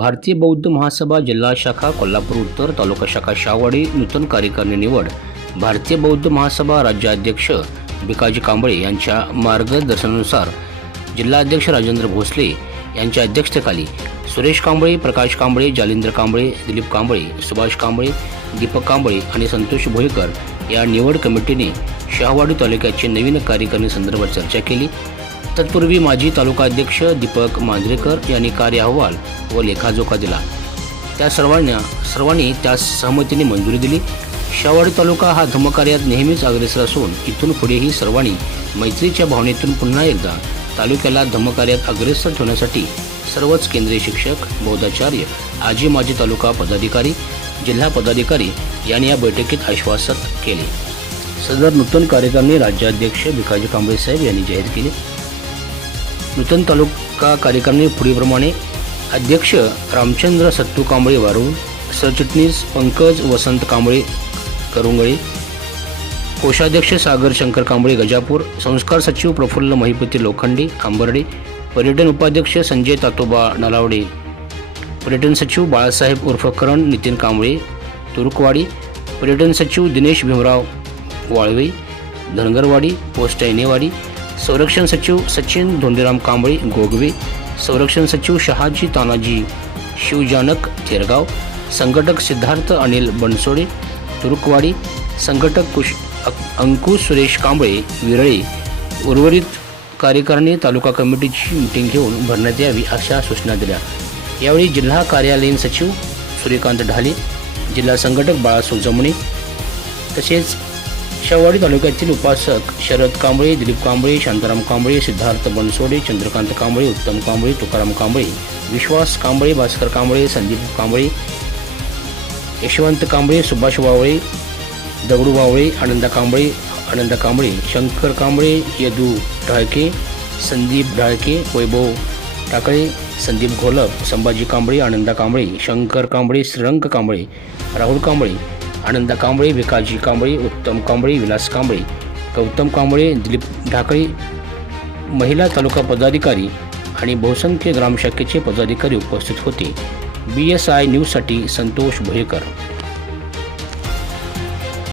भारतीय बौद्ध महासभा जिल्हा शाखा कोल्हापूर उत्तर तालुका शाखा शाहवाडी नूतन कार्यकारिणी निवड. भारतीय बौद्ध महासभा राज्याध्यक्ष भिकाजी कांबळे यांच्या मार्गदर्शनानुसार जिल्हाध्यक्ष राजेंद्र भोसले यांच्या अध्यक्षतेखाली सुरेश कांबळे प्रकाश कांबळे जालिंद्र कांबळे दिलीप कांबळे सुभाष कांबळे दीपक कांबळे आणि संतोष भोईकर या निवड कमिटीने शहावाडी तालुक्याची नवीन कार्यकारिणी संदर्भात चर्चा केली. तत्पूर्वी माजी तालुका अध्यक्ष दीपक मांजरेकर यांनी कार्य अहवाल व लेखाजोखा दिला. त्या सर्वांना सर्वांनी त्यास सहमतीने मंजुरी दिली. शावाडी तालुका हा धर्मकार्यात नेहमीच अग्रेसर असून इथून पुढेही सर्वांनी मैत्रीच्या भावनेतून पुन्हा एकदा तालुक्याला धर्मकार्यात अग्रेसर ठेवण्यासाठी सर्वच केंद्रीय शिक्षक बौद्धाचार्य आजी माजी तालुका पदाधिकारी जिल्हा पदाधिकारी यांनी या बैठकीत आश्वासक केले. सदर नूतन कार्यकारिणी राज्याध्यक्ष भिकाजी कांबळे साहेब यांनी जाहीर केले. नूतन तालुका कार्यकारिणी पुढीलप्रमाणे अध्यक्ष रामचंद्र सत्तू कांबळे वारुळ सरचिटणीस पंकज वसंत कांबळे करुंगळे कोषाध्यक्ष सागर शंकर कांबळे गजापूर संस्कार सचिव प्रफुल्ल महिपती लोखंडे आंबर्डे पर्यटन उपाध्यक्ष संजय तातोबा नलावडे पर्यटन सचिव बाळासाहेब उर्फ करण नितीन कांबळे तुरुकवाडी पर्यटन सचिव दिनेश भीमराव वाळवे धनगरवाडी पोस्ट ऐनेवाडी संरक्षण सचिव सचिन धोंडीराम कांबळे गोगवे संरक्षण सचिव शहाजी तानाजी शिवजानक थेरगाव संघटक सिद्धार्थ अनिल बनसोडे तुरुकवाडी संघटक कुश अंकुश सुरेश कांबळे विरळे उर्वरित कार्यकारिणी तालुका कमिटीची मिटिंग घेऊन भरण्यात यावी अशा सूचना दिल्या. यावेळी जिल्हा कार्यालयीन सचिव सूर्यकांत ढाले जिल्हा संघटक बाळासो जमणे तसेच शेवाडी तालुक्यातील उपासक शरद कांबळे दिलीप कांबळे शांताराम कांबळे सिद्धार्थ बनसोडे चंद्रकांत कांबळे उत्तम कांबळे तुकाराम कांबळे विश्वास कांबळे भास्कर कांबळे संदीप कांबळे यशवंत कांबळे सुभाष वावळे दगडू वावळे आनंदा कांबळे आनंदा कांबळे शंकर कांबळे यदू ढाळके संदीप ढाळके वैभव टाकळे संदीप घोलप संभाजी कांबळे आनंदा कांबळे शंकर कांबळे श्रीरंग कांबळे राहुल कांबळे आनंद कांबळे भिकाजी कांबळे उत्तम कांबळे विलास कांबळे गौतम कांबळे दिलीप ढाकळे महिला तालुका पदाधिकारी आणि बहुसंख्य ग्रामशाखेचे पदाधिकारी उपस्थित होते. बी एस आय न्यूजसाठी संतोष भोयेकर.